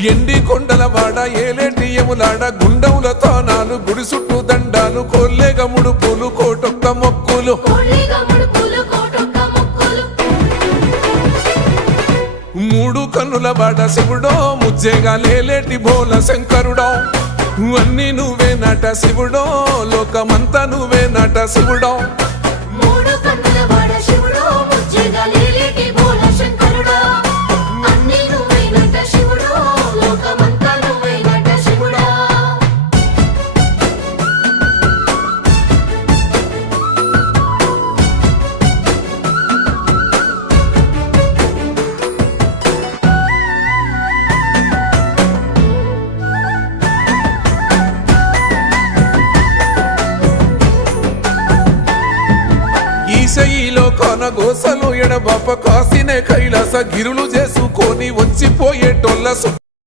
ఎండి కొండల వాడ ఏలేటి యములాడ గుండముల తానాలు గుడి చుట్టూ దండాలు కోల్లేగ ముడుపులు కోటొక్క మొక్కులు మూడు కన్నుల వాడ శివుడో ముజ్జేగా లేలేటి బోల శంకరుడో అన్ని నువ్వే నట శివుడో లోకమంతా నువ్వే నట శివుడో ఈశయిలో కొన గోసలు ఎడబాప కాసినే కైలాస గిరులు చేసుకొని వచ్చిపోయేటోళ్ళ